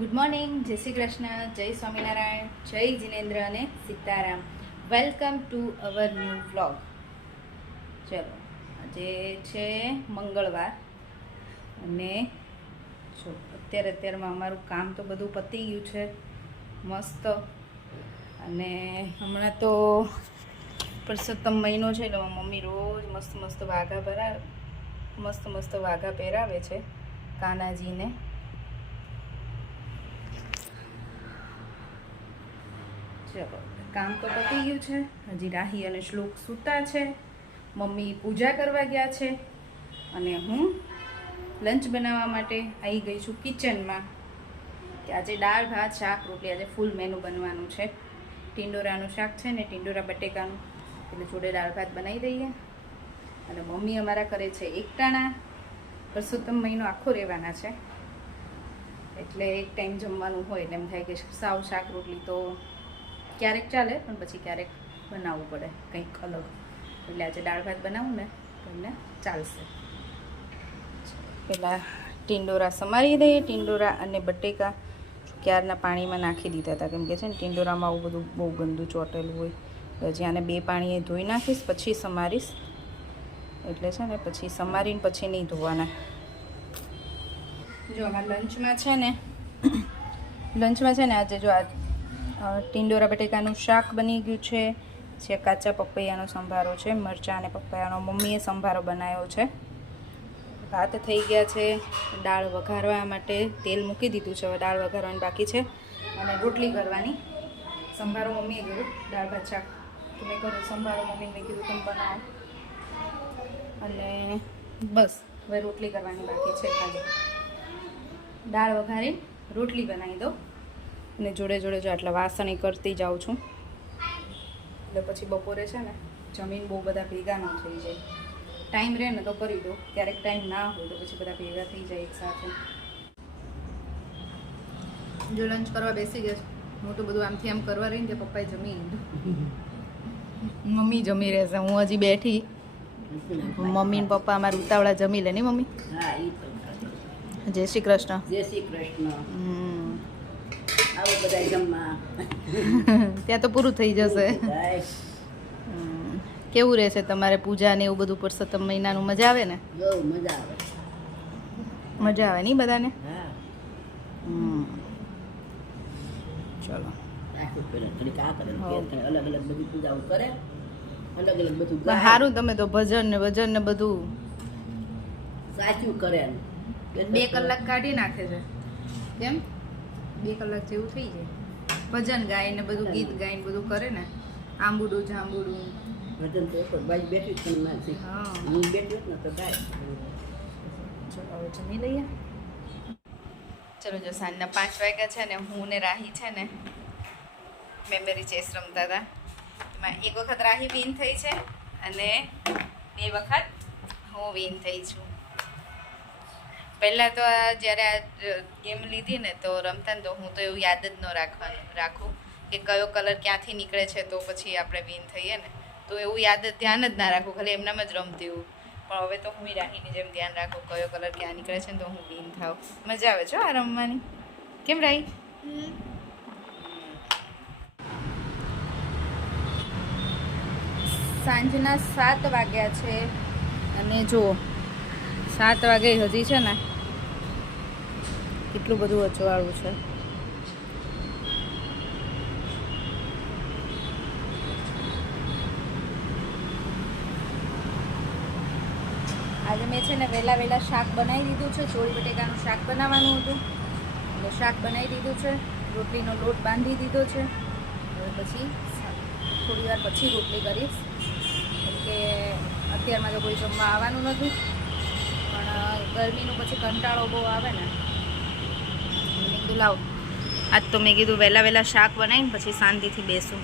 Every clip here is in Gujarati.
ગુડ મોર્નિંગ, જય શ્રી કૃષ્ણ, જય સ્વામિનારાયણ, જય જિનેન્દ્ર અને Sitaram. Welcome to our new vlog. ચલો, આજે છે મંગળવાર અને જો અત્યારમાં અમારું કામ તો બધું પતી ગયું છે મસ્ત. અને હમણાં તો પુરુષોત્તમ મહિનો છે એટલે મમ્મી રોજ મસ્ત વાઘા પહેરાવે છે કાનાજીને. ચલો, કામ તો પતી ગયું છે. હજી રાહી અને શ્લોક સૂતા છે, મમ્મી પૂજા કરવા ગયા છે અને હું લંચ બનાવવા માટે આવી ગઈ છું કિચનમાં. કે આજે દાળ ભાત શાક રોટલી, આજે ફૂલ મેનુ બનવાનું છે. ટીંડોરાનું શાક છે ને ટીંડોરા બટેકાનું, એટલે જોડે દાળ ભાત બનાવી દઈએ. અને મમ્મી અમારા કરે છે એકટાણા. પુરુષોત્તમ મહિનો આખો રહેવાના છે એટલે એક ટાઈમ જમવાનું હોય એટલે એમ થાય કે સાવ શાક રોટલી તો ક્યારેક ચાલે, પણ પછી ક્યારેક બનાવવું પડે કંઈક અલગ. એટલે આજે દાળ ભાત બનાવું ને તો એમને ચાલશે. પહેલાં ટીંડોરા સમારી દઈએ. ટીંડોરા અને બટેકા ક્યારના પાણીમાં નાખી દીધા હતા, કેમ કે છે ને ટીંડોરામાં આવું બધું બહુ ગંદુ ચોટેલું હોય. પછી આને 2 પાણીએ ધોઈ નાખીશ, પછી સમારીશ. એટલે છે ને પછી સમારીને પછી નહીં ધોવાના. જો અમારા લંચમાં છે ને આજે જો આ ટીંડોરા બટેકાનું શાક બની ગયું છે. જે કાચા પપૈયાનો સંભારો છે, મરચાં અને પપૈયાનો મમ્મીએ સંભારો બનાવ્યો છે. ભાત થઈ ગયા છે. દાળ વઘારવા માટે તેલ મૂકી દીધું છે, હવે દાળ વઘારવાની બાકી છે અને રોટલી કરવાની. સંભારો મમ્મીએ કર્યો, દાળ ભાત શાક તો મેં કર્યું, સંભારો મમ્મીને મેં કીધું તમે બનાવો. અને બસ હવે રોટલી કરવાની બાકી છે. ખાલી દાળ વઘારી રોટલી બનાવી દો અને જોડે જો આટલા વાસણ કરતી જાઉં છું. એટલે પછી બપોરે છે ને જમીન બહુ બધા ભેગા ન થઈ જાય. ટાઈમ રહે ને તો કરી દો, ક્યારેક ટાઈમ ના હોય તો પછી બધા ભેગા થઈ જાય એકસાથે. જો લંચ કરવા બેસી ગયા, મોટું બધું આમથી આમ કરવા રહીને કે પપ્પાએ જમી લીધું. મમ્મી જમી રહેશે, હું હજી બેઠી. મમ્મી ને પપ્પા અમારા ઉતાવળા જમી લે, નહીં મમ્મી? જય શ્રી કૃષ્ણ. જય શ્રી કૃષ્ણ. આવો બધા જમવા. ત્યાં તો પૂરું થઈ જશે. કેવું રહેશે તમારે પૂજા ને એવું બધું પુરુષોત્તમ મહિનાનું? મજા આવે ને? બહુ મજા આવે. મજા આવે નહીં બધાને? હા. ચલો, થોડીક આ કરે, અલગ અલગ બધી પૂજાઓ કરે, અલગ અલગ બધું સારું. તમે તો ભજન ને બધું સાચું કરે. 2 કલાક કાઢી નાખે છે. કેમ 2 કલાક જેવું થઈ જાય? ભજન ગાય ને બધું, ગીત ગાઈને બધું કરે ને. આંબુડું જાંબુડું ભજન તો એક બાજુ બેઠી જ નથી. હા, હું બેઠી હોત ને તો ગાય. ચલો હવે જમી લઈએ. ચલો, જો સાંજના 5 વાગ્યા છે ને હું ને રાહી છે ને મેમરી ચેસ રમતા હતા. એમાં એક વખત રાહી વિન થઈ છે અને 2 વખત હું વિન થઈ છું. પહેલાં તો જ્યારે આ ગેમ લીધી ને તો રમતા ને તો હું તો એવું યાદ જ ન રાખું કે કયો કલર ક્યાંથી નીકળે છે તો પછી આપણે વિન થઈએ ને, તો એવું ધ્યાન જ ના રાખું, ખાલી એમનામ જ રમતી એવું. પણ હવે તો હું રાહીની જેમ ધ્યાન રાખું કયો કલર ક્યાં નીકળે છે ને તો હું વિન થાવ. મજા આવે છે આ રમવાની. કેમ રાહી? સાંજના 7 વાગ્યા છે અને જો 7 વાગે હજી છે ને કેટલું બધું અજવાળું છે. આજે મેં છે ને વહેલા શાક બનાવી દીધું છે. ચોળી બટેકાનું શાક બનાવવાનું હતું એટલે શાક બનાવી દીધું છે. રોટલીનો લોટ બાંધી દીધો છે. હવે પછી થોડી વાર પછી રોટલી કરીશ, કેમ કે અત્યારમાં તો કોઈ જમવા આવવાનું નથી. પણ ગરમીનું પછી કંટાળો બહુ આવે ને, મેં કીધું લાવ આજ તો મેં કીધું વહેલા શાક બનાવીને પછી શાંતિથી બેસું.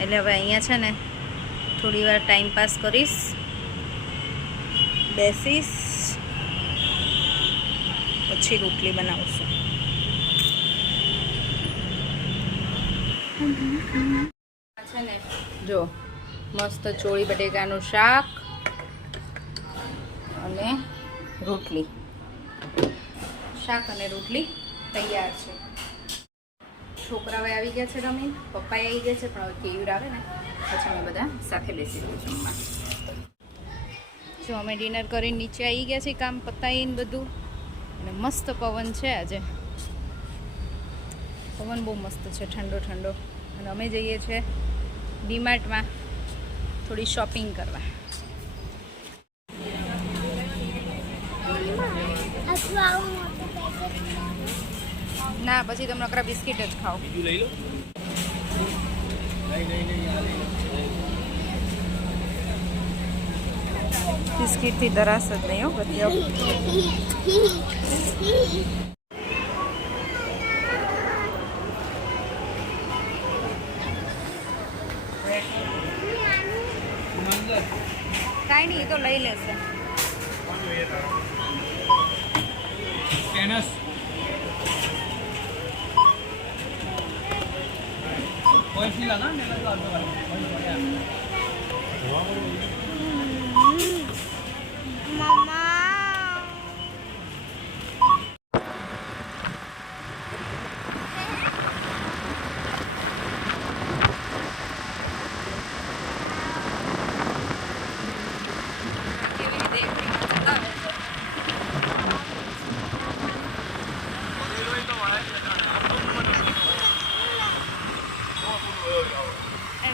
એટલે હવે અહીંયા છે ને થોડી વાર ટાઈમ પાસ કરીશ, બેસીશ, પછી રોટલી બનાવશું. છે ને જો મસ્ત ચોળી બટેકાનું શાક અને રોટલી. શાક અને રોટલી તૈયાર છે. છોકરાઓ આવી ગયા છે રમીને, પપ્પાએ આવી ગયા છે, પણ હવે કેયુર આવે ને પછી અમે બધા સાથે બેસીશું જમવા. જો અમે ડિનર કરીને નીચે આવી ગયા છીએ, કામ પતાવીને બધું, અને મસ્ત પવન છે આજે. પવન બહુ મસ્ત છે, ઠંડો ઠંડો. અને અમે જઈએ છીએ ડીમાર્ટમાં થોડી શોપિંગ કરવા. ના, પછી તમે નકરા બિસ્કિટ જ ખાઓ. બિસ્કિટથી દરાસ જ નહીં હો ગત્યો. કાંઈ નહીં, એ તો લઈ લેશે.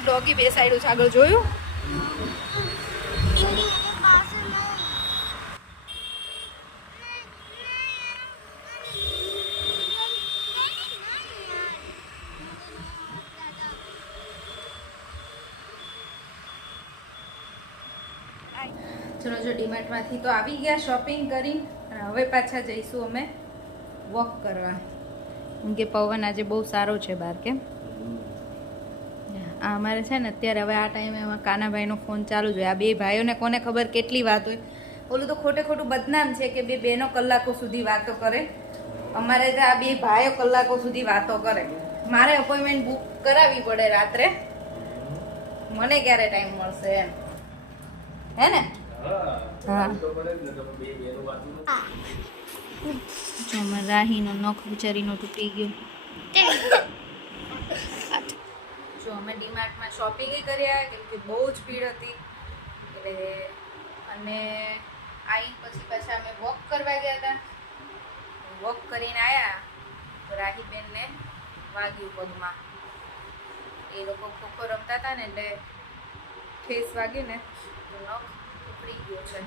ડોગી બે સાઈડ આગળ જોયું. ચલો, જો ડીમાર્ટમાંથી તો આવી ગયા શોપિંગ કરી, અને હવે પાછા જઈશું અમે વોક કરવા, કેમ કે પવન આજે બહુ સારો છે બહાર. કેમ આ અમારે છે ને અત્યારે હવે આ ટાઈમે એમાં કાનાભાઈનો ફોન ચાલુ જ હોય. આ બે ભાઈઓને કોને ખબર કેટલી વાત હોય. ઓલું તો ખોટે ખોટું બદનામ છે કે બે બહેનો કલાકો સુધી વાતો કરે. અમારે ત્યાં આ બે ભાઈઓ કલાકો સુધી વાતો કરે. મારે અપોઇન્ટમેન્ટ બુક કરાવવી પડે રાત્રે, મને ક્યારે ટાઈમ મળશે એમ, હે ને? હા. જો રાહીનો નખ બિચારીનો તૂટી ગયો. જો અમે ડીમાર્ટમાં શોપિંગ કર્યા, કેમ કે બહુ જ ભીડ હતી એટલે. અને આવીને પછી પાછા અમે વોક કરવા ગયા હતા. વોક કરીને આવ્યા તો રાહીબેનને વાગ્યું પગમાં. એ લોકો ખોખો રમતા હતા ને એટલે ઠેસ વાગી ને તો નખ ઉખડી ગયો છે.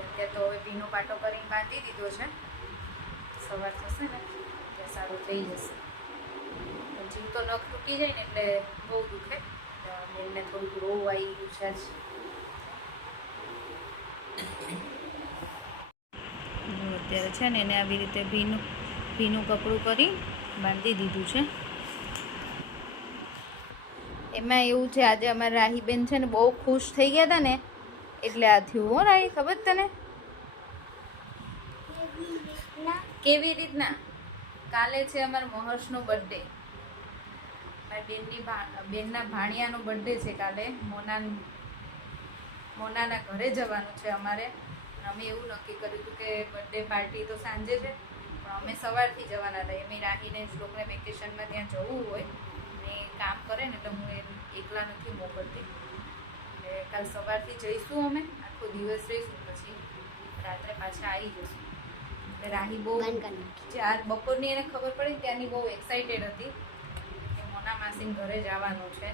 અત્યારે તો હવે ભીનો પાટો કરીને બાંધી દીધો છે. સવાર થશે ને ત્યાં સારું થઈ જશે. જીવ તો નખ તૂટી જાય ને એટલે બહુ દુખે. બેનને થોડુંક રોવું આવી ગયું છે. અત્યારે છે ને એને આવી રીતે ભીનું કપડું કરી બાંધી દીધું છે. એમાં એવું છે, આજે અમારા રાહીબેન છે ને બહુ ખુશ થઈ ગયા હતા ને એટલે આ થયું. હો રાહી, ખબર તને કેવી રીતના? કાલે છે અમારા મહર્ષનો બર્થડે. મારી બેનના ભાણિયાનો બર્થડે છે કાલે. મોનાના ઘરે જવાનું છે અમારે. અમે એવું નક્કી કર્યું હતું કે બર્થડે પાર્ટી તો સાંજે છે, પણ અમે સવારથી જવાના હતા. એમ રાહીને શ્લોકને વેકેશનમાં ત્યાં જવું હોય ને કામ કરે ને તો હું એકલા નથી મોકલતી. એટલે કાલ સવારથી જઈશું અમે, આખો દિવસ રહીશું, પછી રાત્રે પાછા આવી જઈશું. એટલે રાહી બહુ ચાર બપોરની એને ખબર પડી ત્યાંની બહુ એક્સાઇટેડ હતી કે મોના માસીને ઘરે જવાનું છે.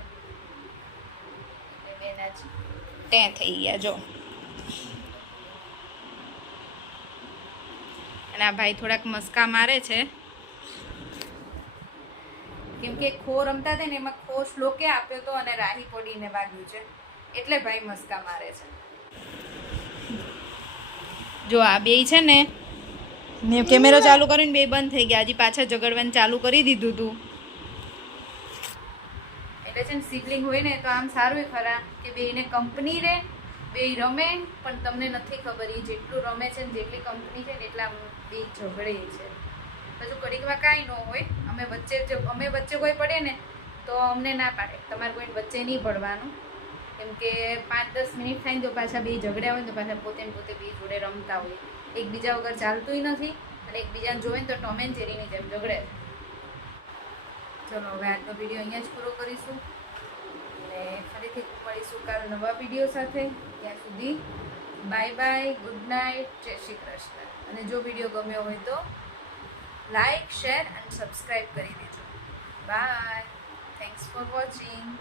એટલે બેન જ ત્યાં થઈ ગયા. જો અને આ ભાઈ થોડાક મસ્કા મારે છે, કેમ કે ખો રમતા હતા ને એમાં ખો શ્લોકે આપ્યો હતો અને રાહી પડીને વાગ્યું છે, એટલે ભાઈ મસ્કા મારે છે. જો આ બે છે ને, મેં કેમેરો ચાલુ કરીને બે બંધ થઈ ગયા. હજી પાછા ઝઘડવાનું ચાલુ કરી દીધું હતું. એટલે છે ને સિબલિંગ હોય ને તો આમ સારું ખરા કે બેને કંપની રહે, બે રમે, પણ તમને નથી ખબર એ જેટલું રમે છે ને જેટલી કંપની છે ને એટલા બે ઝઘડે છે. પછી ઘડીકમાં કાંઈ ન હોય. અમે વચ્ચે કોઈ પડે ને તો અમને ના પાડે તમારે કોઈ વચ્ચે નહીં પડવાનું, કેમ કે 5-10 મિનિટ થાય ને તો પાછા બે ઝઘડ્યા હોય ને તો પાછા પોતે બે જોડે રમતા હોય. એકબીજા વગર ચાલતુંય નથી અને એકબીજાને જોવે ને તો ટોમ એન્ડ જેરીની જેમ ઝઘડે. ચલો હવે આજનો વિડીયો અહીંયા જ પૂરો કરીશું અને ફરીથી મળીશું કાલ નવા વિડીયો સાથે. ત્યાં સુધી બાય બાય, ગુડ નાઇટ, જય શ્રી કૃષ્ણ. અને જો વિડીયો ગમ્યો હોય તો લાઈક, શેર એન્ડ સબસ્ક્રાઈબ કરી દેજો. Bye, thanks for watching.